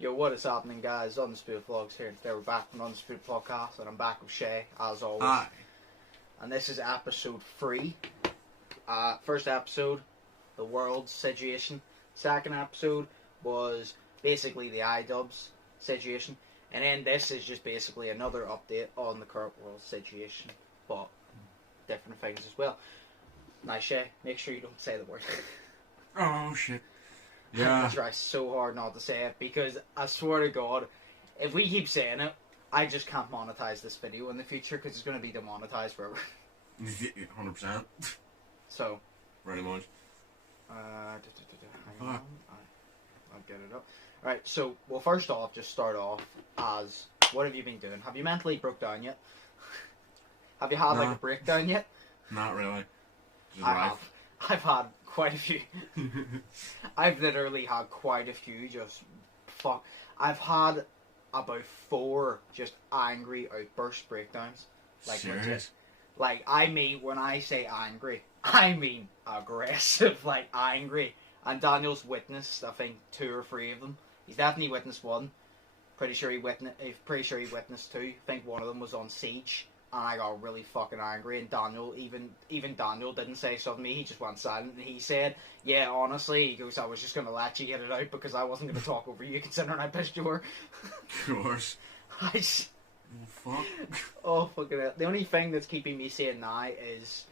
Yo, what is happening, guys? Undisputed Vlogs here. Today we're back from Undisputed Podcast, and I'm back with Shay, as always. Hi. And this is episode 3. First episode, the world situation. Second episode was basically the iDubbbz situation. And then this is just basically another update on the current world situation, but different things as well. Now, Shay, make sure you don't say the word. Oh, shit. Yeah. I try so hard not to say it because I swear to God, if we keep saying it, I just can't monetize this video in the future because it's going to be demonetized forever. 100%. So. Pretty much. Hang on. I'll get it up. Alright, so, well, first off, just start off as, what have you been doing? Have you mentally broke down yet? Have you had, like, a breakdown yet? Not really. Just I have. I've had quite a few. I've literally had quite a few just fuck. I've had about 4 just angry outburst breakdowns. Like, serious? legit. Like, I mean, when I say angry, I mean aggressive, like angry. And Daniel's witnessed, I think, 2 or 3 of them. He's definitely witnessed 1. Pretty sure he witnessed 2. I think one of them was on Siege. And I got really fucking angry, and Daniel, even Daniel didn't say something to me, he just went silent, and he said, yeah, honestly, he goes, I was just going to let you get it out, because I wasn't going to talk over you, considering I pissed you were. Of course. Oh, fuck. Oh, fucking hell. The only thing that's keeping me sane now is,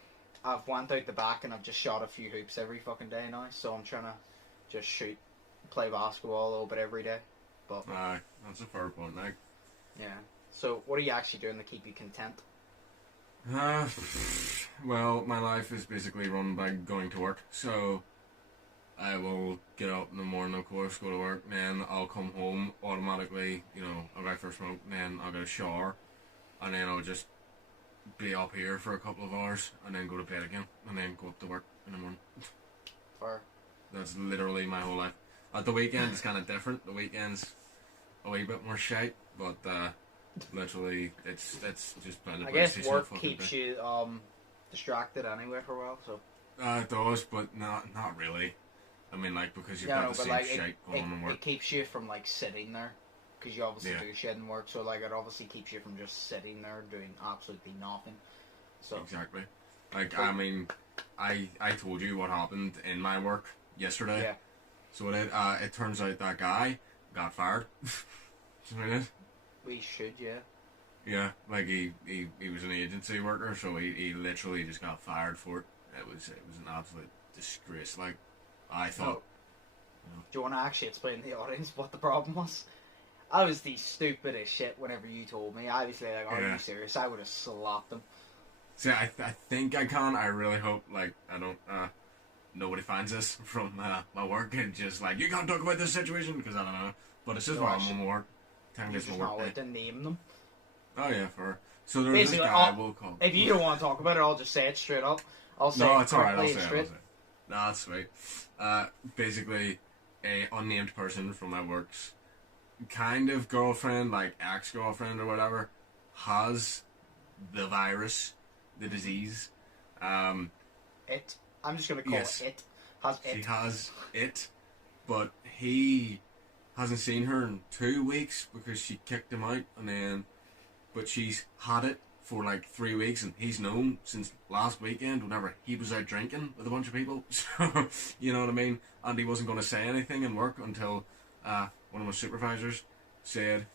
I've went out the back, and I've just shot a few hoops every fucking day now, so I'm trying to just play basketball a little bit every day. But Aye, that's a fair point, like. Yeah. So, what are you actually doing to keep you content? Well, my life is basically run by going to work, so I will get up in the morning, of course, go to work, then I'll come home automatically, I'll go for a smoke, then I'll get a shower, and then I'll just be up here for a couple of hours, and then go to bed again, and then go up to work in the morning. Fair. That's literally my whole life. At the weekend, it's kind of different. The weekend's a wee bit more shite, but literally, it's just playing the I guess PlayStation work fucking keeps day. you distracted anyway for a while, so. It does, but not really. I mean, like, because you've got the same shit going on in work. It keeps you from, like, sitting there, because you obviously do shit in work, so, like, it obviously keeps you from just sitting there doing absolutely nothing. So. Exactly. Like, I mean, I told you what happened in my work yesterday. Yeah. So it turns out that guy got fired. We should, yeah. Yeah, like he was an agency worker, so he literally just got fired for it. It was an absolute disgrace. Like, I thought. Do you want to actually explain to the audience what the problem was? I was the stupidest shit whenever you told me. I was like, are you serious? I would have slapped him. See, I think I can. I really hope, like, I don't, nobody finds this from my work and just, like, you can't talk about this situation, because I don't know. But it's just while I'm on work. You're just not allowed to name them. Oh, yeah, fair. So there's basically, this guy we'll call. If you don't want to talk about it, I'll just say it straight up. I'll say no, it it's alright, I'll say straight. it. No, that's sweet. Basically, a unnamed person from my work's kind of girlfriend, like ex-girlfriend or whatever, has the virus, the disease. It. I'm just going to call it. She has it, but he hasn't seen her in 2 weeks because she kicked him out, but she's had it for like 3 weeks, and he's known since last weekend whenever he was out drinking with a bunch of people. So, you know what I mean? And he wasn't going to say anything in work until one of my supervisors said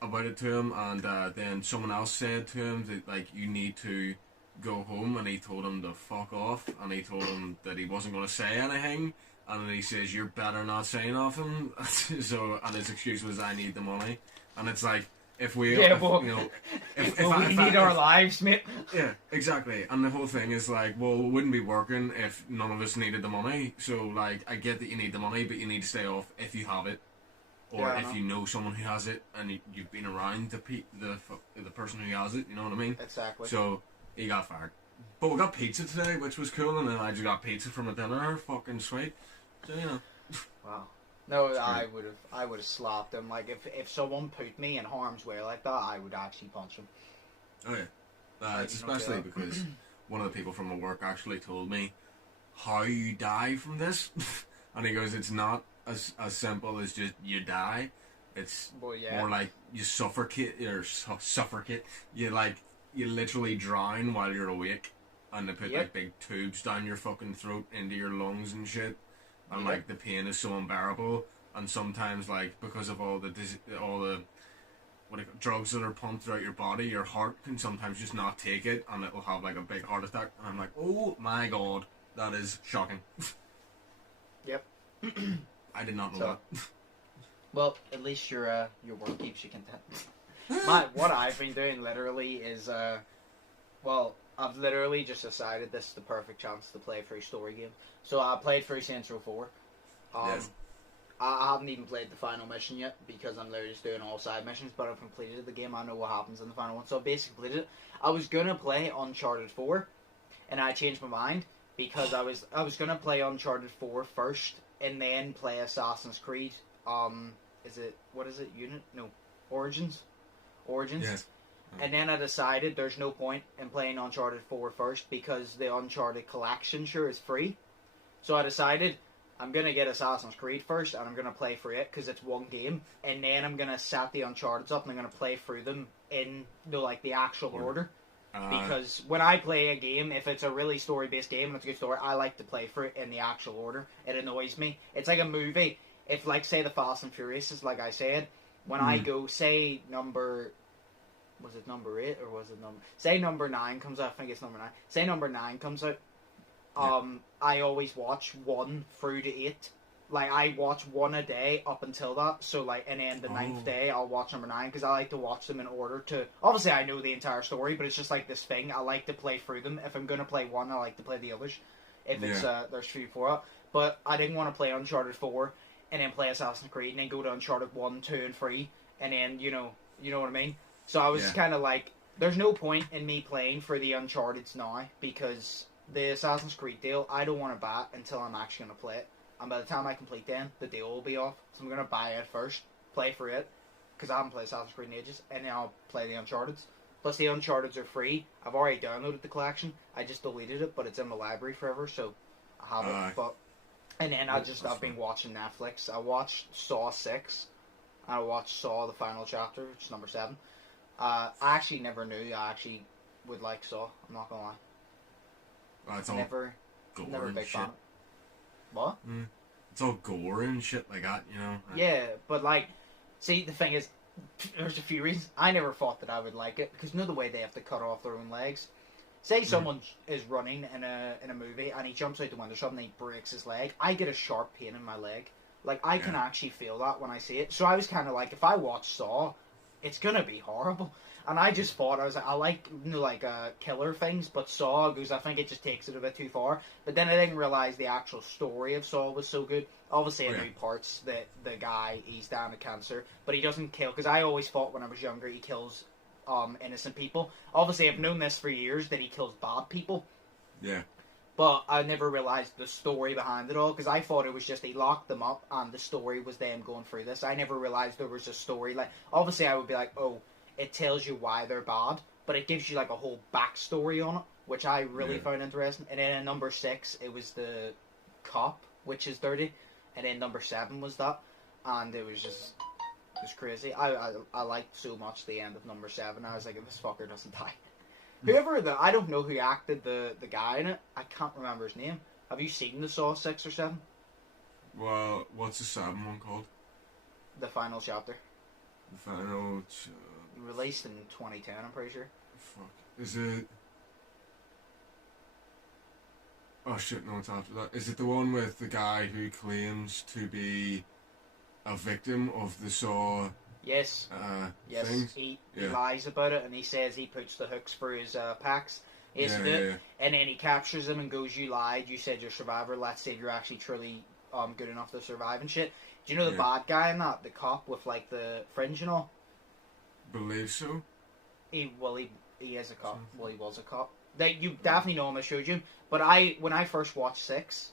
about it to him, and then someone else said to him that, like, you need to go home, and he told him to fuck off, and he told him that he wasn't going to say anything, and then he says, you're better not saying nothing. So, and his excuse was, I need the money. And it's like, if we, we need our lives, mate. Yeah, exactly. And the whole thing is like, well, it wouldn't be working if none of us needed the money. So, like, I get that you need the money, but you need to stay off if you have it. Or if you know someone who has it, and you've been around the person who has it, you know what I mean? Exactly. So, he got fired. But we got pizza today, which was cool, and then I just got pizza from a dinner. Fucking sweet. So, Wow. No, I would have slapped him. Like, if someone put me in harm's way like that, I would actually punch him. Oh yeah. It's especially because one of the people from my work actually told me how you die from this. And he goes, it's not as simple as just you die. It's Well, yeah. more like you suffocate or suffocate. You literally drown while you're awake, and they put like big tubes down your fucking throat into your lungs and shit, and like the pain is so unbearable. And sometimes, like, because of all the drugs that are pumped throughout your body, your heart can sometimes just not take it, and it will have like a big heart attack. And I'm like, oh my god, that is shocking. Yep. I did not know that. Well, at least your work keeps you content. What I've been doing literally is, I've literally just decided this is the perfect chance to play through story game. So I played through Saints Row 4. Yes. I haven't even played the final mission yet because I'm literally just doing all side missions, but I've completed the game. I know what happens in the final one, so I basically completed it. I was gonna play Uncharted 4, and I changed my mind because I was gonna play Uncharted 4 first, and then play Assassin's Creed. Origins. Yes. And then I decided there's no point in playing Uncharted 4 first because the Uncharted collection is free. So I decided I'm going to get Assassin's Creed first, and I'm going to play through it because it's one game, and then I'm going to set the Uncharted up and I'm going to play through them in the actual order. Because when I play a game, if it's a really story-based game and it's a good story, I like to play through it in the actual order. It annoys me. It's like a movie. If, like, say the Fast and Furious is like I said, when I go, say number 8 or was it say number 9 comes out, I think it's number 9. Say number 9 comes out, I always watch 1 through to 8. Like, I watch 1 a day up until that. So, like, and then the 9th day, I'll watch number 9 because I like to watch them in order to... Obviously, I know the entire story, but it's just like this thing. I like to play through them. If I'm going to play one, I like to play the others. If it's, there's 3 or 4. But I didn't want to play Uncharted 4 and then play Assassin's Creed and then go to Uncharted 1, 2, and 3. And then, you know what I mean? So I was kind of like, there's no point in me playing for the Uncharted's now because... The Assassin's Creed deal, I don't want to buy it until I'm actually going to play it. And by the time I complete then, the deal will be off. So I'm going to buy it first, play for it, because I haven't played Assassin's Creed in ages, and then I'll play the Uncharted's. Plus the Uncharted's are free. I've already downloaded the collection. I just deleted it, but it's in my library forever, so I have it. And then I've been watching Netflix. I watched Saw 6. I watched Saw the final chapter, which is number 7. I actually never knew I actually would like Saw. I'm not going to lie. It's all never a big fan. What? It's all gore and shit like that, you know? Yeah, but like, see, the thing is, there's a few reasons. I never thought that I would like it, because you know the way they have to cut off their own legs? Say someone is running in a movie, and he jumps out the window shop and he breaks his leg. I get a sharp pain in my leg. Like, I can actually feel that when I see it. So I was kind of like, if I watch Saw, it's gonna be horrible. And I just thought, I like, killer things, but Saw goes, I think it just takes it a bit too far. But then I didn't realise the actual story of Saw was so good. Obviously, I knew parts that the guy, he's down to cancer, but he doesn't kill, because I always thought when I was younger he kills innocent people. Obviously, I've known this for years, that he kills bad people. Yeah. But I never realised the story behind it all, because I thought it was just he locked them up, and the story was them going through this. I never realised there was a story. Like, obviously, I would be like, oh, it tells you why they're bad, but it gives you like a whole backstory on it, which I really found interesting. And then in number 6, it was the cop, which is dirty, and then number 7 was that, and it was crazy. I liked so much the end of number 7. I was like, if this fucker doesn't die. I don't know who acted the guy in it. I can't remember his name. Have you seen the Saw 6 or 7? Well, what's the 7 one called? The final chapter. The final Released in 2010, I'm pretty sure. Fuck. Is it... Oh shit, no, it's after that. Is it the one with the guy who claims to be a victim of the Saw... Yes. Yes. Things? He lies about it, and he says he puts the hooks for his packs. And then he captures them and goes, "You lied. You said you're a survivor. Let's say you're actually truly good enough to survive and shit." Do you know the bad guy in that? The cop with like the fringe and all. Believe so. He is a cop. Well, he was a cop. You definitely know him. I showed you. But when I first watched 6,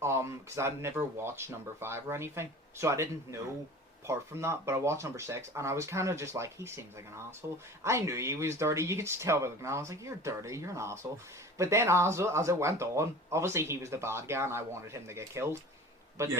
because I'd never watched number 5 or anything, so I didn't know. Apart from that, but I watched number 6, and I was kind of just like, he seems like an asshole. I knew he was dirty. You could just tell by looking at him. I was like, you're dirty. You're an asshole. But then as it went on, obviously he was the bad guy, and I wanted him to get killed. But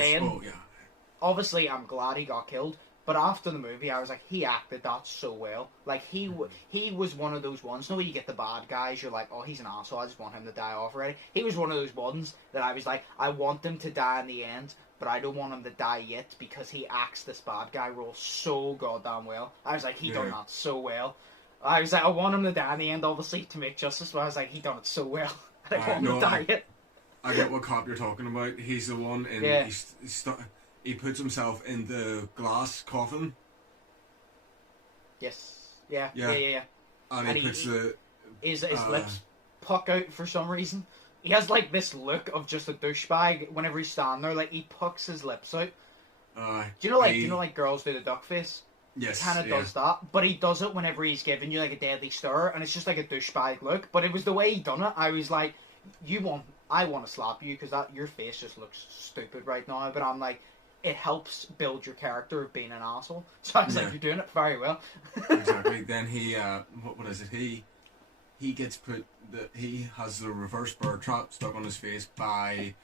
obviously I'm glad he got killed. But after the movie, I was like, he acted that so well. Like, he was one of those ones. No, you get the bad guys, you're like, oh, he's an asshole, I just want him to die off already. He was one of those ones that I was like, I want him to die in the end, but I don't want him to die yet because he acts this bad guy role so goddamn well. I was like, he done that so well. I was like, I want him to die in the end, obviously, to make justice, but I was like, he done it so well. I don't want him to die yet. I get what cop you're talking about. He's the one in... He puts himself in the glass coffin. Yes. Yeah. And he puts his lips puck out for some reason. He has like this look of just a douchebag whenever he's standing there. Like he pucks his lips out. Do you know like girls do the duck face? Yes. Kind of does that, but he does it whenever he's giving you like a deadly stare, and it's just like a douchebag look. But it was the way he done it. I was like, I want to slap you because your face just looks stupid right now. But I'm like, it helps build your character of being an asshole. So I was like, you're doing it very well. Exactly. Then he, what is it? He gets he has the reverse bird trap stuck on his face by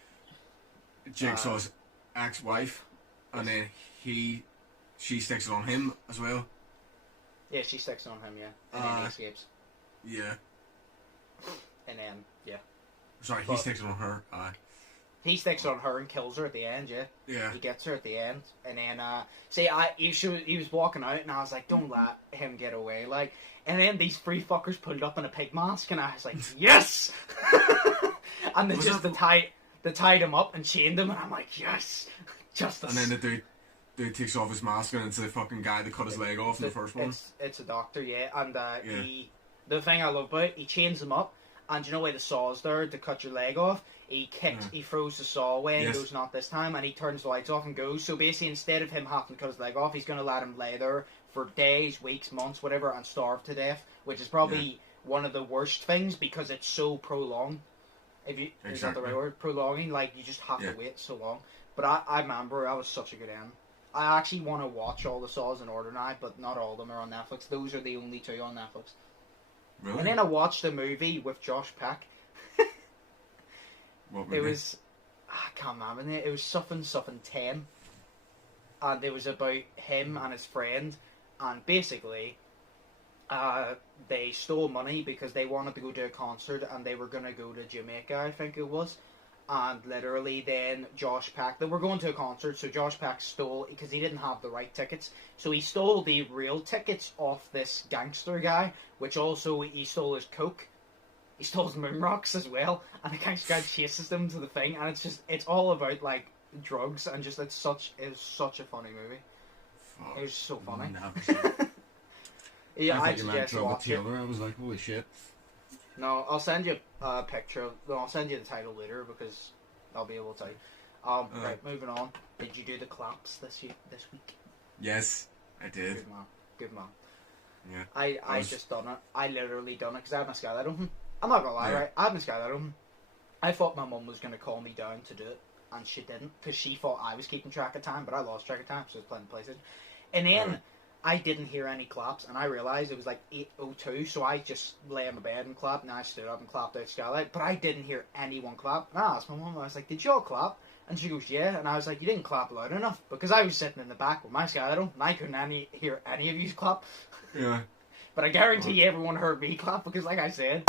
Jigsaw's ex-wife, and then she sticks it on him as well. Yeah, she sticks it on him, yeah. And then he escapes. Yeah. And then, yeah. Sorry, he sticks it on her. He sticks it on her and kills her at the end, yeah. Yeah. He gets her at the end. And then, he was walking out, and I was like, don't let him get away. Like, and then these three fuckers put it up in a pig mask, and I was like, yes! And they they tied him up and chained him, and I'm like, yes! Justice. And then the dude takes off his mask, and it's the fucking guy that cut his leg off in the first one. It's a doctor, yeah. And the thing I love about it, he chains him up, and you know where the saw's there to cut your leg off? He throws the saw away and goes, not this time, and he turns the lights off and goes. So basically, instead of him having to cut his leg off, he's going to let him lay there for days, weeks, months, whatever, and starve to death, which is probably one of the worst things because it's so prolonged. Is that the right word? Prolonging, like you just have to wait so long. But I remember that was such a good end. I actually want to watch all the Saws in order now, but not all of them are on Netflix. Those are the only two on Netflix. Really? And then I watched a movie with Josh Peck. What movie? It was, I can't remember it. It was something 10, and it was about him and his friend, and basically, they stole money because they wanted to go to a concert, and they were gonna go to Jamaica, I think it was, and literally then Josh Peck, they were going to a concert, so Josh Peck stole, because he didn't have the right tickets, so he stole the real tickets off this gangster guy, which also he stole his coke. He stole his moon rocks as well, and the gangster guy chases them to the thing, and it's all about like drugs and just it was such a funny movie. Fuck. It was so funny. Yeah, I suggest watch it. I was like, holy shit. No, I'll send you a picture. No, I'll send you the title later because I'll be able to tell you. Right, moving on. Did you do the claps this week? Yes, I did. Good man. Yeah. I just done it. I literally done it because I had my skylight open. I'm not gonna lie, right? I had my skylight open. I thought my mum was gonna call me down to do it, and she didn't because she thought I was keeping track of time, but I lost track of time, so I was playing PlayStation. And then I didn't hear any claps, and I realised it was like 8:02, so I just lay in my bed and clapped, and I stood up and clapped out skylight, but I didn't hear anyone clap. And I asked my mum, I was like, did y'all clap? And she goes, yeah, and I was like, you didn't clap loud enough, because I was sitting in the back with my skylight on, and I couldn't hear any of you clap. Yeah. But I guarantee everyone heard me clap, because like I said,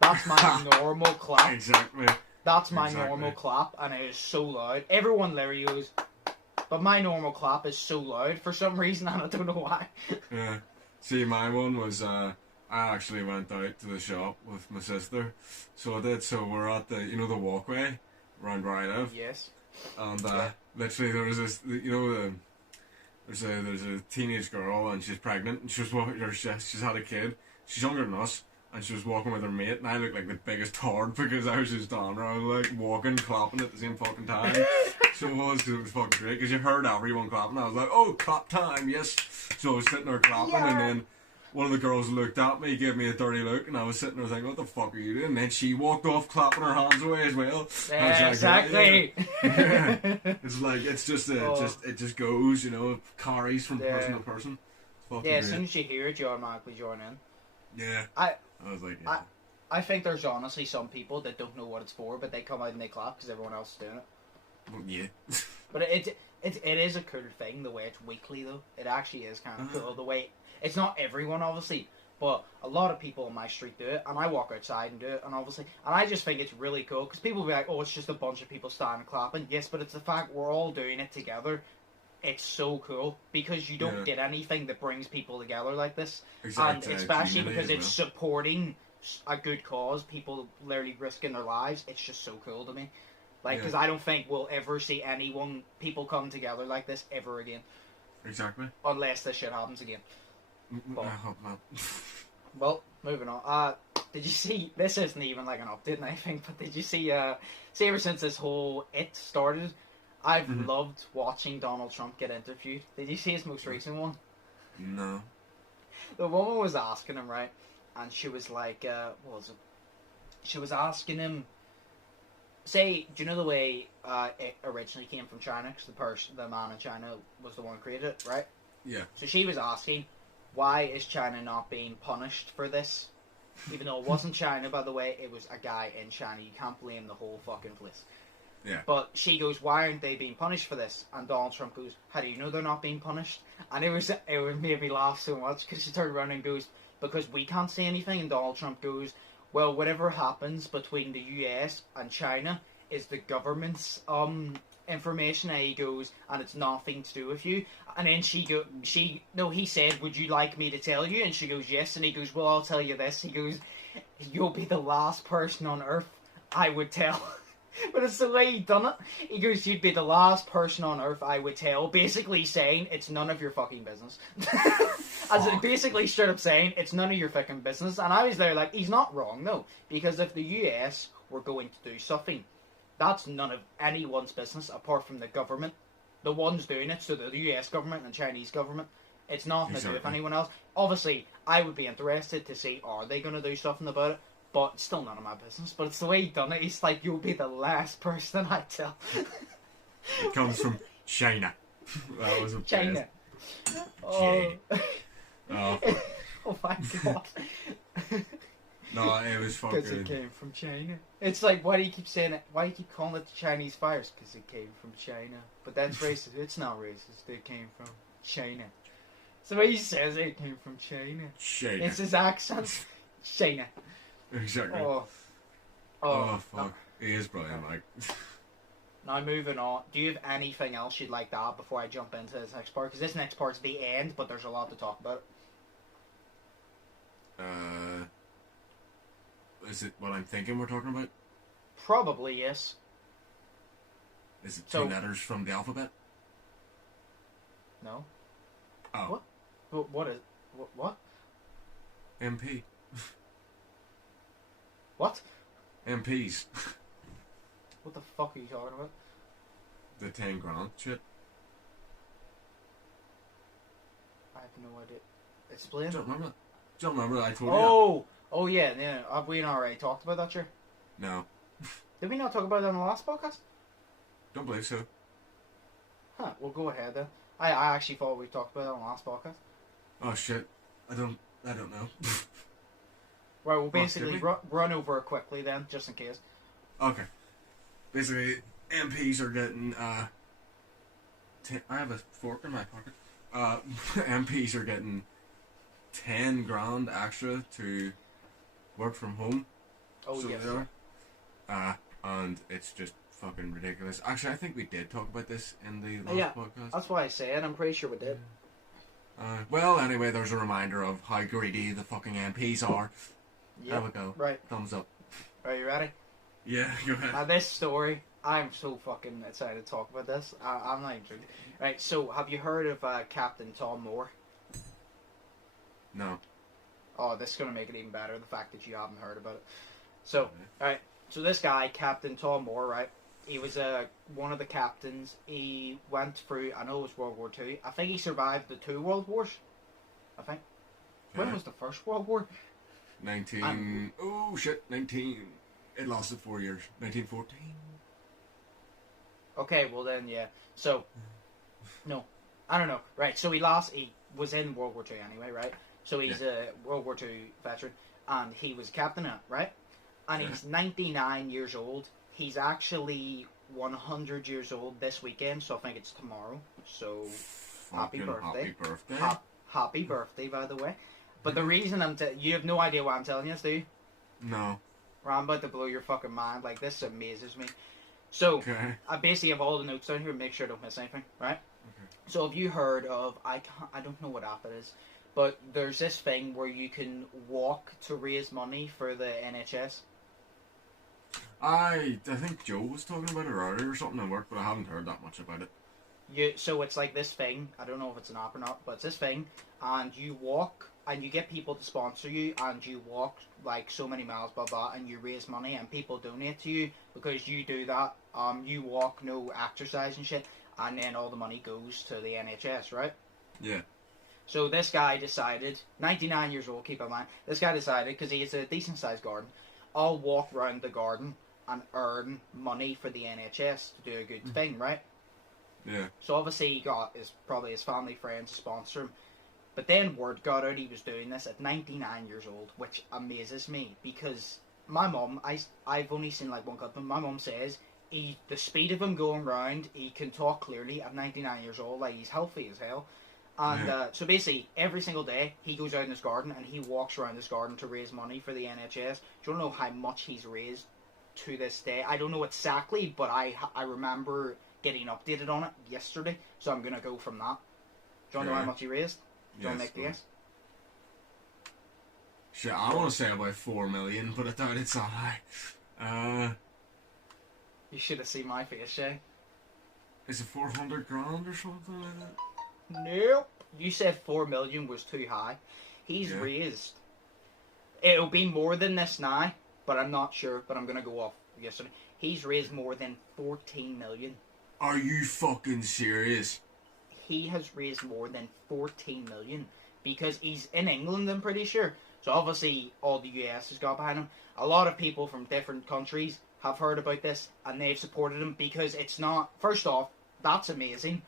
that's my normal clap. Exactly. That's my normal clap, and it is so loud. Everyone literally goes, but my normal clap is so loud for some reason, and I don't know why. Yeah. See, my one was, I actually went out to the shop with my sister. So I did, so we're at the walkway around where I live. Yes. And, literally there was this, there's a teenage girl, and she's pregnant, and she's had a kid. She's younger than us. And she was walking with her mate, and I looked like the biggest tard because I was just down there. I was like walking, clapping at the same fucking time. So it was fucking great because you heard everyone clapping. I was like, oh, clap time, yes. So I was sitting there clapping, and then one of the girls looked at me, gave me a dirty look, and I was sitting there thinking, what the fuck are you doing? And then she walked off clapping her hands away as well. Yeah, exactly. Yeah. It's like, it just goes, it carries from person to person. As soon as you hear it, you automatically join in. Yeah. I was like, yeah. I think there's honestly some people that don't know what it's for, but they come out and they clap because everyone else is doing it. Well, yeah. But it is a cool thing the way it's weekly though. It actually is kind of Uh-huh. cool the way it's not everyone obviously, but a lot of people on my street do it, and I walk outside and do it, and obviously, and I just think it's really cool because people will be like, oh, it's just a bunch of people standing clapping. Yes, but it's the fact we're all doing it together. It's so cool because you don't get anything that brings people together like this, Exactly. and especially because it's supporting a good cause. People literally risking their lives. It's just so cool to me. Like, because I don't think we'll ever see people come together like this ever again. Exactly. Unless this shit happens again. I hope not. Well, moving on. Did you see, this isn't even like an update, I think, but did you see, ever since this whole It started, I've loved watching Donald Trump get interviewed. Did you see his most recent one? No. The woman was asking him, right, and she was like, what was it? She was asking him, say, do you know the way it originally came from China? Because the man in China was the one who created it, right? Yeah. So she was asking, why is China not being punished for this? Even though it wasn't China, by the way, it was a guy in China. You can't blame the whole fucking place. Yeah. But she goes, why aren't they being punished for this? And Donald Trump goes, how do you know they're not being punished? And it made me laugh so much because she turned around and goes, because we can't say anything. And Donald Trump goes, well, whatever happens between the US and China is the government's information. And he goes, and it's nothing to do with you. And then he said, would you like me to tell you? And she goes, yes. And he goes, well, I'll tell you this. He goes, you'll be the last person on earth I would tell. But it's the way he done it. He goes, you'd be the last person on earth I would tell. Basically saying, it's none of your fucking business. As in basically straight up saying, it's none of your fucking business. And I was there like, he's not wrong though. Because if the US were going to do something, that's none of anyone's business apart from the government. The ones doing it, so the US government and Chinese government. It's nothing to do with anyone else. Obviously, I would be interested to see, are they going to do something about it? But it's still none of my business. But it's the way he done it. He's like, you'll be the last person I tell. It comes from China. That was a China. Oh. Oh. Oh my god. No, it was fucking. Because it came from China. It's like, why do you keep saying it? Why do you keep calling it the Chinese virus? Because it came from China. But that's racist. It's not racist. It came from China. So the way he says it came from China. China. It's his accent. China. Exactly. Oh, fuck. No. He is brilliant, like. Now moving on. Do you have anything else you'd like to add before I jump into this next part? Because this next part's the end, but there's a lot to talk about. Is it what I'm thinking we're talking about? Probably, yes. Is it two letters from the alphabet? No. Oh. What? What is... What? MP. What? MPs. What the fuck are you talking about? The 10 grand shit. I have no idea. Explain. Don't remember that I told you that. Oh yeah. Have we not already talked about that, sure? No. Did we not talk about that on the last podcast? Don't believe so. Huh, we'll go ahead then. I actually thought we talked about it on the last podcast. Oh shit. I don't know. Right, we'll basically run over it quickly then, just in case. Okay. Basically, MPs are getting, I have a fork in my pocket. MPs are getting 10 grand extra to work from home. Oh, so yes. They are. And it's just fucking ridiculous. Actually, I think we did talk about this in the last podcast. That's why I said. I'm pretty sure we did. Well, anyway, there's a reminder of how greedy the fucking MPs are. Yep. There we go. Right. Thumbs up. Are you ready? Yeah, go ahead. Now, this story, I'm so fucking excited to talk about this. I'm not even joking. Right, so have you heard of Captain Tom Moore? No. Oh, this is going to make it even better, the fact that you haven't heard about it. So, alright, so this guy, Captain Tom Moore, right, he was one of the captains. He went through, I know it was World War II. I think he survived the 2 World Wars. I think. When was the First World War? 19... It lasted 4 years. 1914. Okay, well then, yeah. So, no. I don't know. Right, so he was in World War II anyway, right? So he's a World War II veteran, and he was captain of it, right? And he's 99 years old. He's actually 100 years old this weekend, so I think it's tomorrow. So, happy Fucking birthday. Happy birthday. Happy birthday, by the way. But the reason you have no idea why I'm telling you this, do you? No. I'm about to blow your fucking mind. Like, this amazes me. So, Okay. I basically have all the notes down here and make sure I don't miss anything, right? Okay. So, have you heard of, I don't know what app it is, but there's this thing where you can walk to raise money for the NHS. I think Joe was talking about it earlier or something at work, but I haven't heard that much about it. So it's like this thing, I don't know if it's an app or not, but it's this thing, and you walk, and you get people to sponsor you, and you walk like so many miles, blah blah, and you raise money, and people donate to you because you do that. You walk, no exercise and shit, and then all the money goes to the NHS, right? Yeah. So this guy decided, 99 years old, keep in mind, this guy decided, because he has a decent sized garden, I'll walk around the garden and earn money for the NHS to do a good thing, right? Yeah. So obviously he got probably his family friends to sponsor him. But then word got out he was doing this at 99 years old, which amazes me because my mum, I've only seen like one clip, and my mum says the speed of him going round, he can talk clearly at 99 years old, like he's healthy as hell. And so basically every single day he goes out in his garden and he walks around his garden to raise money for the NHS. Do you know how much he's raised to this day? I don't know exactly, but I remember getting updated on it yesterday, so I'm gonna go from that. Do you know how much he raised? Do you want to make the guess? Shit, I want to say about 4 million, but I doubt it's that high. You should have seen my face, Shay. Is it 400 grand or something like that? Nope. You said 4 million was too high. He's raised. It'll be more than this now, but I'm not sure. But I'm gonna go off yesterday. He's raised more than 14 million. Are you fucking serious? He has raised more than 14 million because he's in England, I'm pretty sure. So obviously all the US has got behind him. A lot of people from different countries have heard about this and they've supported him because it's not, first off, that's amazing,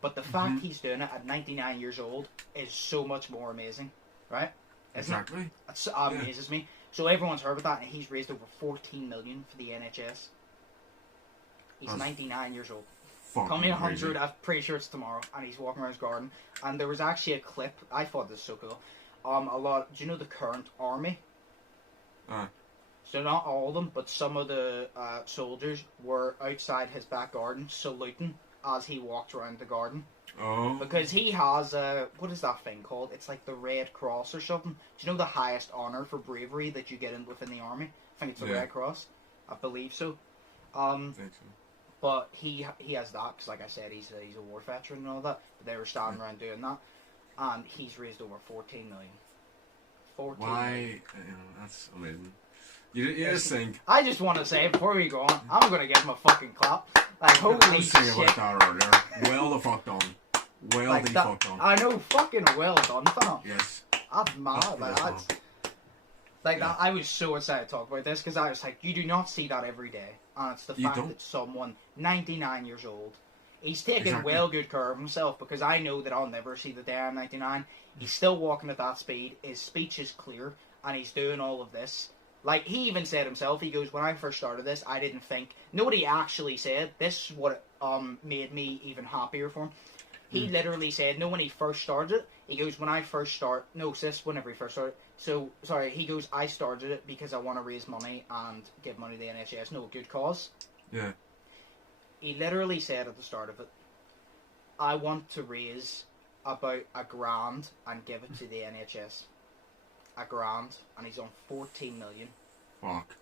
but the fact he's doing it at 99 years old is so much more amazing, right? Exactly. It amazes me. So everyone's heard about that and he's raised over 14 million for the NHS. He's 99 years old. Coming 100, I'm pretty sure it's tomorrow, and he's walking around his garden. And there was actually a clip, I thought this was so cool. Do you know the current army? So not all of them, but some of the soldiers were outside his back garden saluting as he walked around the garden. Oh. Because he has what is that thing called? It's like the Red Cross or something. Do you know the highest honour for bravery that you get within the army? I think it's the Red Cross. I believe so. I think so. But he has that, because like I said, he's a war veteran and all that. But they were standing around doing that. And he's raised over 14 million. 14 million. That's amazing. You just think... I just want to say, before we go on, I'm going to give him a fucking clap. Like, holy shit. I was thinking about that earlier. Well the fuck done. Well like the fuck done. I know, fucking well done, fam. Yes. That's mad, that. I was so excited to talk about this, because I was like, you do not see that every day. And it's the fact that someone, 99 years old, he's taking well good care of himself, because I know that I'll never see the day I'm 99. He's still walking at that speed, his speech is clear, and he's doing all of this. Like, he even said himself, he goes, when I first started this, I didn't think, nobody actually said, this is what made me even happier for him. He literally said, no, when he first started it, he goes, whenever he first started, he goes, I started it because I want to raise money and give money to the NHS, no, good cause. Yeah. He literally said at the start of it, I want to raise about $1,000 and give it to the NHS. $1,000, and he's on 14 million. Fuck.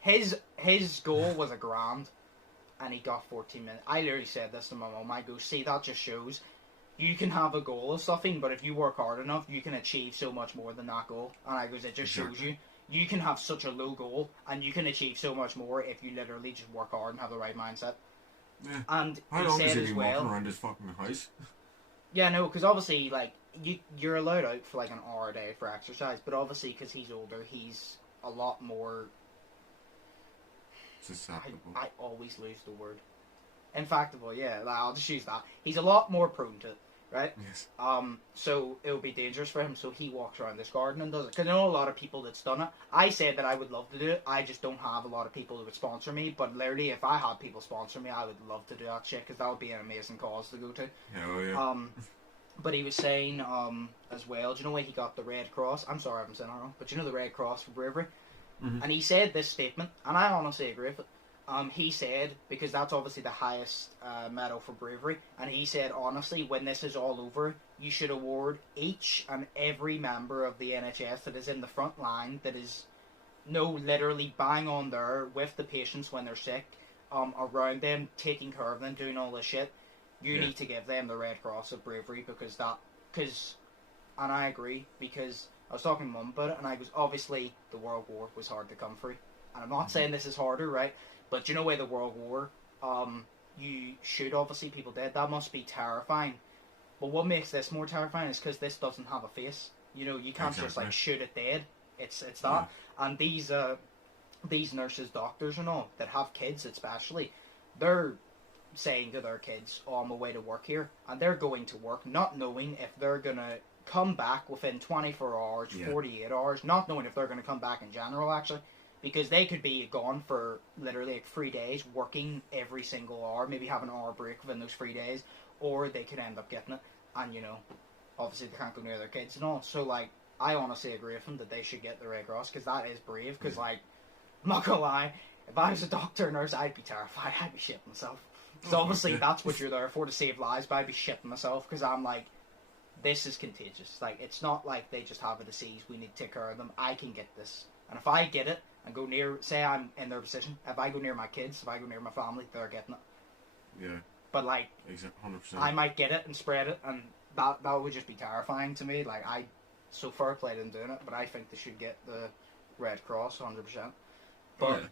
His goal was $1,000, and he got 14 million. I literally said this to my mum. I go, see, that just shows you can have a goal of something, but if you work hard enough, you can achieve so much more than that goal. And I goes, it just shows you can have such a low goal, and you can achieve so much more if you literally just work hard and have the right mindset. Yeah. And how long is he walking around his fucking house? Yeah, no, because obviously, like, you're allowed out for like an hour a day for exercise, but obviously because he's older, he's a lot more susceptible. I always lose the word. Infactable, yeah, I'll just use that. He's a lot more prone to it. right? Yes. So it would be dangerous for him. So he walks around this garden and does it. Because I know a lot of people that's done it. I said that I would love to do it. I just don't have a lot of people who would sponsor me. But literally, if I had people sponsor me, I would love to do that shit. Because that would be an amazing cause to go to. Hell yeah. But he was saying as well, do you know where he got the Red Cross? I'm sorry, I'm saying that wrong. But you know the Red Cross for bravery? Mm-hmm. And he said this statement, and I honestly agree with it. He said, because that's obviously the highest medal for bravery, and he said, honestly, when this is all over, you should award each and every member of the NHS that is in the front line, that is, literally bang on there with the patients when they're sick, around them, taking care of them, doing all this shit. You need to give them the Red Cross of bravery, and I agree, because I was talking to Mum about it, and I was, obviously, the World War was hard to come through. And I'm not saying this is harder, right? But you know where the World War, you shoot, obviously, people dead. That must be terrifying. But what makes this more terrifying is because this doesn't have a face. You know, you can't just, like, shoot it dead. It's that. Yeah. And these nurses, doctors and all, that have kids especially, they're saying to their kids, oh, I'm away to work here. And they're going to work not knowing if they're going to come back within 24 hours, 48 hours, not knowing if they're going to come back in general, actually. Because they could be gone for literally like 3 days, working every single hour, maybe have an hour break within those 3 days, or they could end up getting it. And, you know, obviously they can't go near their kids and all. So, like, I honestly agree with them that they should get the Red Cross, because that is brave. Because, like, I'm not gonna lie, if I was a doctor or nurse, I'd be terrified. I'd be shitting myself. So obviously that's what you're there for, to save lives, but I'd be shitting myself, because I'm like, this is contagious. Like, it's not like they just have a disease, we need to take care of them. I can get this. And if I get it, and go near, say I'm in their position, if I go near my kids, if I go near my family, they're getting it. Yeah. But, like, 100%. I might get it and spread it, and that would just be terrifying to me. Like, so fair play to them doing it, but I think they should get the Red Cross, 100%. But,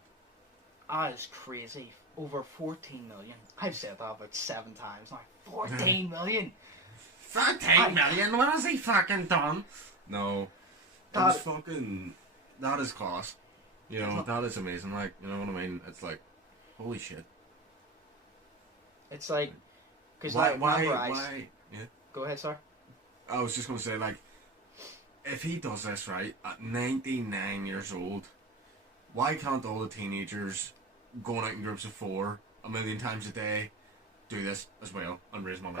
that is crazy. Over 14 million. I've said that about 7 times. Like, 14 million? 14 million? What has he fucking done? No. That is fucking... That is class. You know, that is amazing. Like, you know what I mean? It's like, holy shit. It's like... Because, why? Yeah. Go ahead, sorry. I was just going to say, like, if he does this right, at 99 years old, why can't all the teenagers going out in groups of 4 a million times a day do this as well and raise money?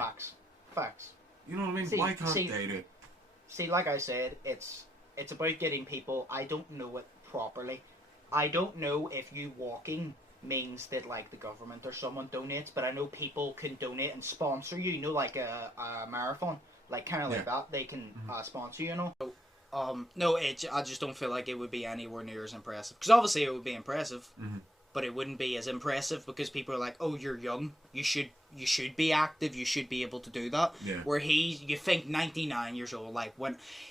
Facts. You know what I mean? Why can't they do it? See, like I said, it's about getting people. I don't know it properly. I don't know if you walking means that, like, the government or someone donates, but I know people can donate and sponsor you, you know, like a marathon, like, kind of like that. They can sponsor you, you know. So, no, I just don't feel like it would be anywhere near as impressive. Because obviously it would be impressive, but it wouldn't be as impressive because people are like, oh, you're young, you should be active, you should be able to do that. Yeah. Where you think 99 years old, like,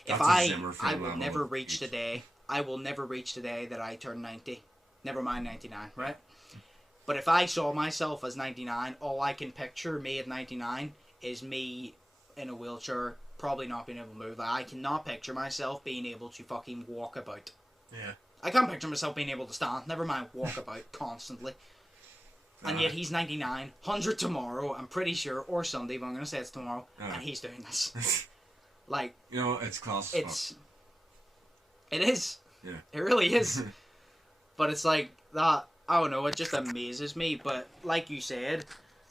I will never reach the day that I turn 90. Never mind 99, right? But if I saw myself as 99, all I can picture me at 99 is me in a wheelchair, probably not being able to move. I cannot picture myself being able to fucking walk about. Yeah. I can't picture myself being able to stand, never mind walk about constantly. And yet he's 99, 100 tomorrow, I'm pretty sure, or Sunday, but I'm going to say it's tomorrow, and he's doing this. Like... You know, it's class. It is. Yeah. It really is. But it's like, that, I don't know, it just amazes me, but like you said,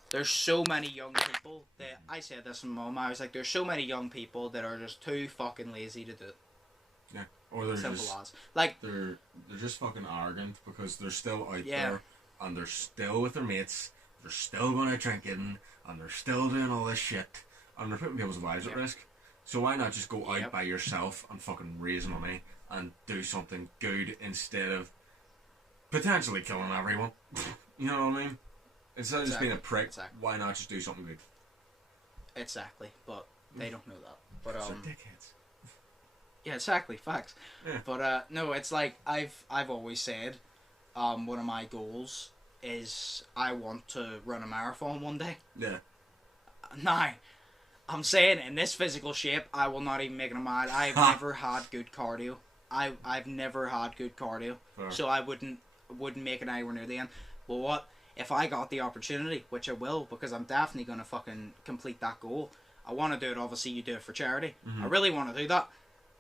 there's so many young people that, I said this to Mum, I was like, there's so many young people that are just too fucking lazy to do it. Yeah. Or they're they're just fucking arrogant because they're still out there and they're still with their mates, they're still going out drinking, and they're still doing all this shit, and they're putting people's lives at risk. So why not just go out by yourself and fucking raise money and do something good instead of potentially killing everyone? You know what I mean? Instead of just being a prick, why not just do something good? Exactly, but they don't know that. But they're dickheads. Yeah, exactly, facts. Yeah. But no, it's like I've always said, one of my goals is I want to run a marathon one day. Yeah. Now, I'm saying in this physical shape, I will not even make it a mile. I've never had good cardio. I've never had good cardio, so I wouldn't make it anywhere near the end. But what if I got the opportunity, which I will, because I'm definitely gonna fucking complete that goal. I want to do it. Obviously, you do it for charity. Mm-hmm. I really want to do that.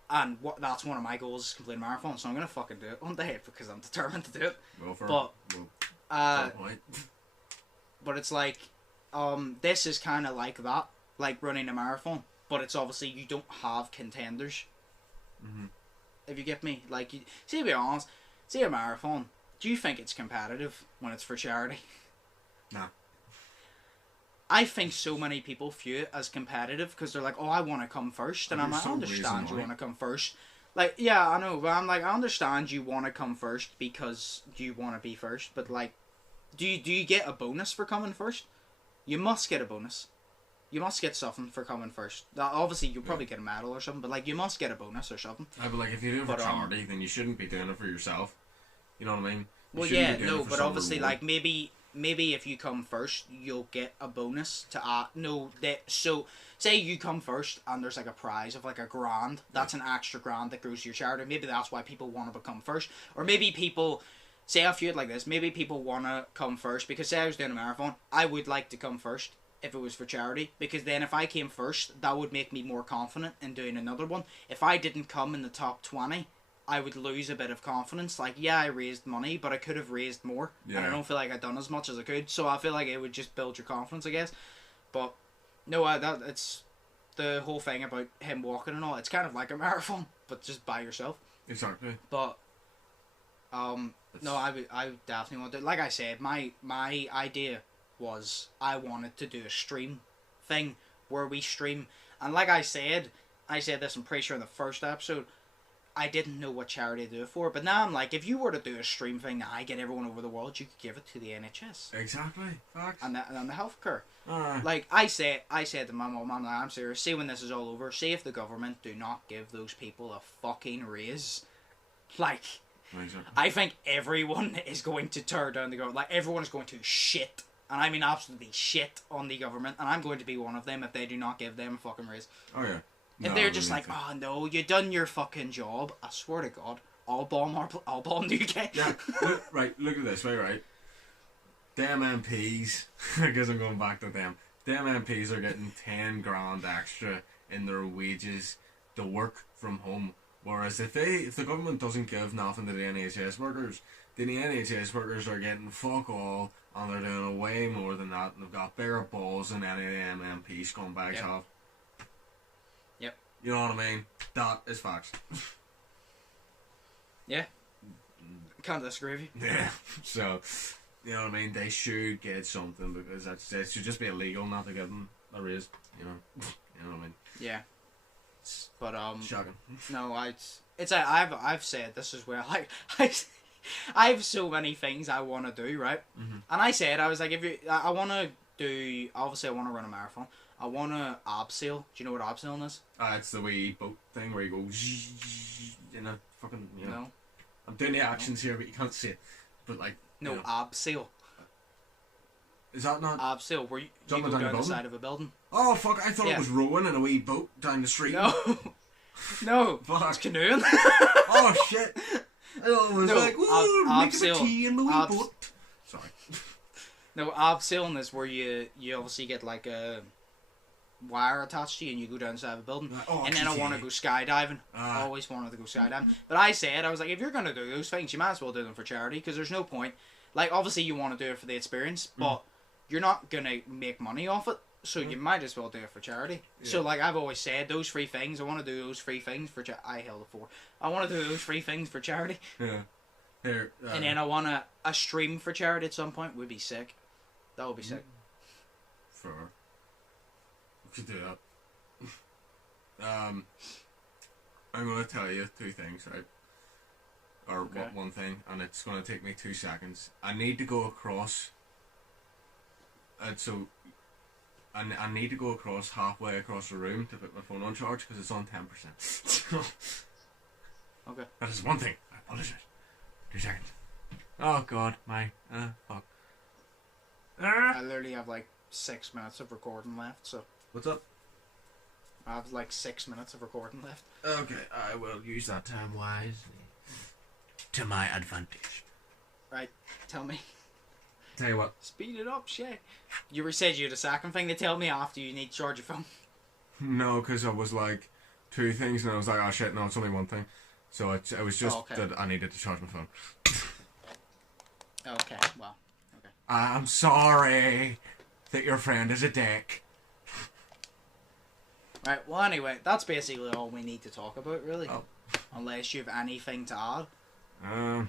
And that's one of my goals is complete a marathon. So I'm going to fucking do it one day because I'm determined to do it. But it's like, this is kind of like that, like running a marathon. But it's obviously you don't have contenders. Mm-hmm. If you get me, like, to be honest, see a marathon. Do you think it's competitive when it's for charity? No. I think so many people view it as competitive because they're like, oh, I want to come first. And I'm like, I understand you want to come first. Like, yeah, I know, but I'm like, I understand you want to come first because you want to be first. But, like, do you get a bonus for coming first? You must get a bonus. You must get something for coming first. Obviously, you'll probably get a medal or something, but, like, you must get a bonus or something. But, like, if you do it for charity, then you shouldn't be doing it for yourself. You know what I mean? Well, yeah, no, but obviously, like, maybe if you come first, you'll get a bonus to add. So say you come first and there's like a prize of like $1,000. That's an extra $1,000 that goes to your charity. Maybe that's why people want to become first. Or maybe people say, I view it like this. Maybe people want to come first because say I was doing a marathon, I would like to come first if it was for charity, because then if I came first, that would make me more confident in doing another one. If I didn't come in the top 20, I would lose a bit of confidence. Like, yeah, I raised money, but I could have raised more. Yeah. And I don't feel like I've done as much as I could. So I feel like it would just build your confidence, I guess. But, no, it's the whole thing about him walking and all. It's kind of like a marathon, but just by yourself. Exactly. But, no, I definitely want to. Like I said, my idea was I wanted to do a stream thing where we stream. And like I said this, I'm pretty sure in the first episode, I didn't know what charity to do it for, but now I'm like, if you were to do a stream thing that I get everyone over the world, you could give it to the NHS. Exactly. Facts. And the healthcare. Like, I said to my mum, I'm serious, see when this is all over, see if the government do not give those people a fucking raise. Like, exactly. I think everyone is going to tear down the government. Like, everyone is going to shit, and I mean absolutely shit on the government, and I'm going to be one of them if they do not give them a fucking raise. Oh, yeah. If they're just like, oh no, you done your fucking job, I swear to God, I'll bomb the UK. Yeah, look at this, right? Them MPs, I guess I'm going back to them. Them MPs are getting 10 grand extra in their wages to work from home. Whereas if the government doesn't give nothing to the NHS workers, then the NHS workers are getting fuck all, and they're doing way more than that, and they've got bigger balls than any of them MP scumbags have. Yep. You know what I mean? That is facts. Yeah. Can't disagree with you. Yeah. So, you know what I mean? They should get something because it should just be illegal not to give them a raise. You know what I mean? Yeah. But shocking. No, I've said this as well. I have so many things I want to do, right? Mm-hmm. And I said I was like, I want to do. Obviously, I want to run a marathon. I want to abseil. Do you know what abseiling is? It's the wee boat thing where you go in a fucking, you know. No. I'm doing the actions here, but you can't see it. But like, no, you know. Abseil. Is that not abseil? Where you go down the side of a building? Oh fuck! I thought it was rowing in a wee boat down the street. No, no, fuck. It's canoeing. Oh shit! I was like, ooh, making a tea in the wee boat. Sorry. No, abseiling is where you obviously get like a wire attached to you and you go down the side of a building. And then I want to go skydiving. I always wanted to go skydiving. But I was like, if you're going to do those things, you might as well do them for charity because there's no point. Like, obviously you want to do it for the experience, but you're not going to make money off it. So you might as well do it for charity. Yeah. So, like, I've always said, those 3 things, I want to do those 3 things for charity. I held it 4. I want to do those 3 things for charity. Yeah. Here, and then I want a stream for charity at some point would be sick. That would be sick. Sure. We could do that. I'm going to tell you 2 things, right? Or one thing, and it's going to take me 2 seconds. I need to go across. So I need to go across halfway across the room to put my phone on charge because it's on 10%. Okay. That is one thing. I apologize. 2 seconds. Oh god, fuck. I literally have like 6 minutes of recording left, so. What's up? I have like 6 minutes of recording left. Okay, I will use that time wisely. To my advantage. Right, tell me. Tell you what. Speed it up, Shay. You said you had a second thing to tell me after you need to charge your phone. No, because I was like 2 things, and I was like, oh shit, no, it's only 1 thing. So it was just that I needed to charge my phone. Okay, well, okay. I'm sorry that your friend is a dick. Right, well, anyway, that's basically all we need to talk about, really. Oh. Unless you have anything to add.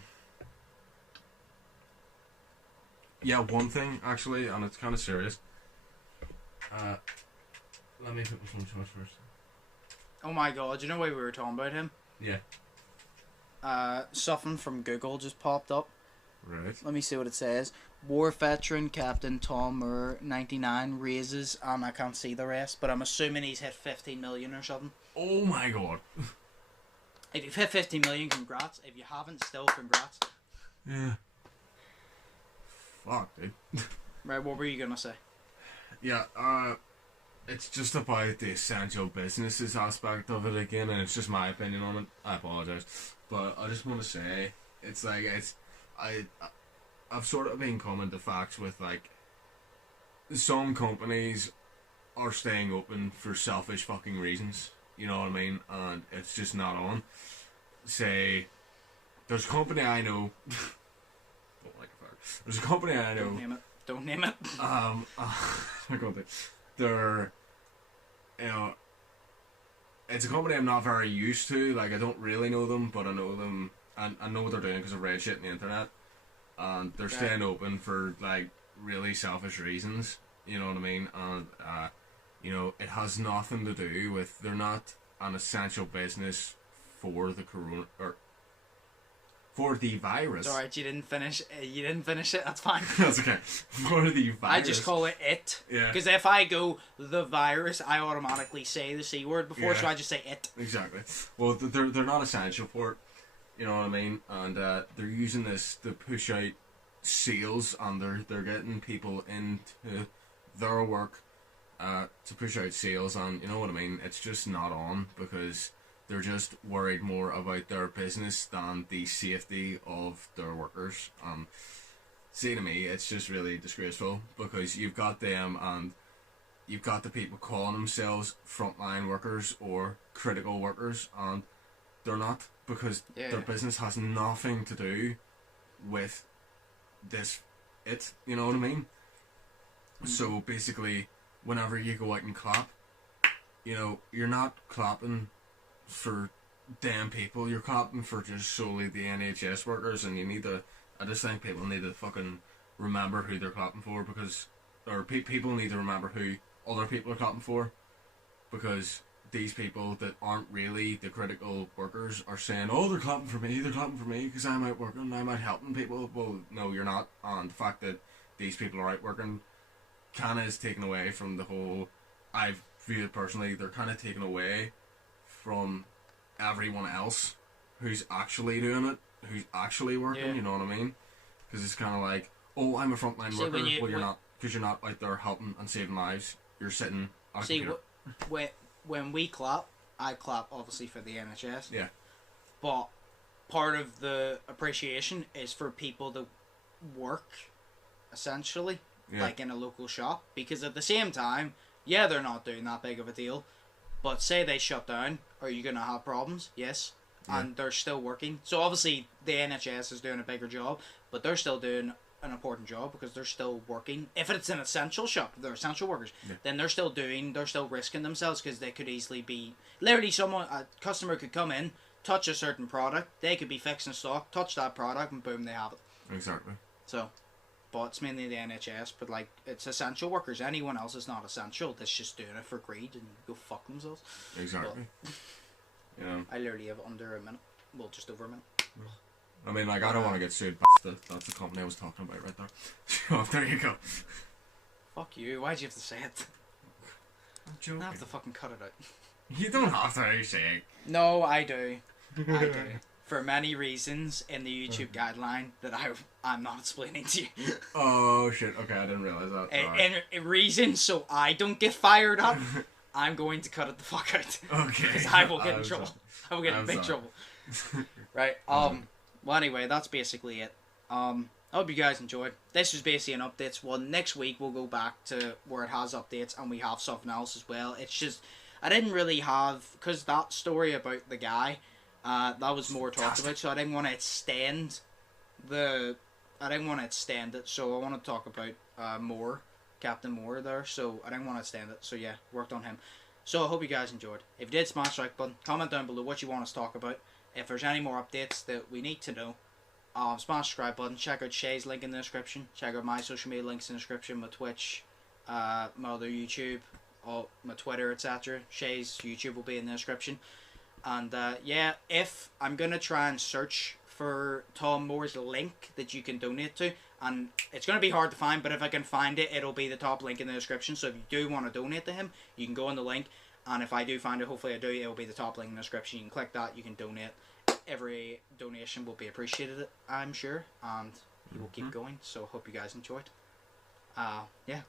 Yeah, one thing, actually, and it's kind of serious. Let me put my phone charge first. Oh my god, you know why we were talking about him? Yeah. Something from Google just popped up. Right. Let me see what it says. War veteran Captain Tom Moore, 99, raises, and I can't see the rest, but I'm assuming he's hit 15 million or something. Oh my god. If you've hit 50 million, congrats. If you haven't, still congrats. Yeah. Fuck, dude. Right, what were you gonna say? Yeah, it's just about the essential businesses aspect of it again, and it's just my opinion on it. I apologize, but I just want to say, it's like, I've sort of been coming to facts with, like, some companies are staying open for selfish fucking reasons, you know what I mean, and it's just not on. Say, there's a company I know, don't like a fart. There's a company I know. Don't name it. They're, you know, it's a company I'm not very used to. Like, I don't really know them, but I know them, and I know what they're doing because I've read shit on the internet. And they're staying open for, like, really selfish reasons. You know what I mean? And, you know, it has nothing to do with, they're not an essential business for the corona, or for the virus. It's alright, you didn't finish it, that's fine. That's okay. For the virus. I just call it. Yeah. Because if I go the virus, I automatically say the C word before, so I just say it. Exactly. Well, they're not essential for it. You know what I mean? And they're using this to push out sales, and they're getting people into their work to push out sales, and you know what I mean? It's just not on, because they're just worried more about their business than the safety of their workers. See, to me, it's just really disgraceful, because you've got them, and you've got the people calling themselves frontline workers or critical workers, and they're not, because their business has nothing to do with this, you know what I mean? Mm-hmm. So basically, whenever you go out and clap, you know, you're not clapping for damn people, you're clapping for just solely the NHS workers, and I just think people need to fucking remember who they're clapping for, because, or people need to remember who other people are clapping for, because these people that aren't really the critical workers are saying, oh, they're clapping for me because I'm out working, I'm out helping people. Well, no, you're not. And the fact that these people are out working kind of is taken away from the whole, I've viewed personally, they're kind of taken away from everyone else who's actually doing it, who's actually working, you know what I mean? Because it's kind of like, oh, I'm a frontline worker. Well, you're not, because you're not out there helping and saving lives. You're sitting at a computer. When we clap, I clap obviously for the NHS. Yeah. But part of the appreciation is for people that work, essentially, like in a local shop. Because at the same time, they're not doing that big of a deal. But say they shut down, are you going to have problems? Yes. Yeah. And they're still working. So obviously the NHS is doing a bigger job, but they're still doing an important job because they're still working. If it's an essential shop, they're essential workers, then they're still risking themselves, because they could easily be, literally a customer could come in, touch a certain product, they could be fixing stock, touch that product, and boom, they have it. Exactly. So, but it's mainly the NHS, but like, it's essential workers. Anyone else is not essential, that's just doing it for greed and go fuck themselves. Exactly. But, I literally have under a minute. Well, just over a minute. I mean, like, I don't want to get sued. That's the company I was talking about right there. So, there you go. Fuck you. Why'd you have to say it? I'm joking. I have to fucking cut it out. You don't have to say it. No, I do. I do. For many reasons in the YouTube guideline that I'm not explaining to you. Oh, shit. Okay, I didn't realise that. And a reason so I don't get fired up, I'm going to cut it the fuck out. Okay. Because I will get in trouble. I will get in big trouble. Right. Well, anyway, that's basically it. I hope you guys enjoyed. This was basically an updates one. Next week we'll go back to where it has updates, and we have something else as well. It's just, I didn't really have, because that story about the guy, that was more talked about, so I didn't want to extend it, so I want to talk about Moore, Captain Moore there, so I didn't want to extend it, so yeah, worked on him. So I hope you guys enjoyed. If you did, smash the like button, comment down below what you want us to talk about. If there's any more updates that we need to know, smash the subscribe button, check out Shay's link in the description, check out my social media links in the description, my Twitch, my other YouTube, my Twitter, etc. Shay's YouTube will be in the description. And yeah, if I'm going to try and search for Tom Moore's link that you can donate to, and it's going to be hard to find, but if I can find it, it'll be the top link in the description. So if you do want to donate to him, you can go on the link, and if I do find it, hopefully I do, it'll be the top link in the description. You can click that, you can donate. Every donation will be appreciated, I'm sure, and he will keep going. So hope you guys enjoyed. Yeah.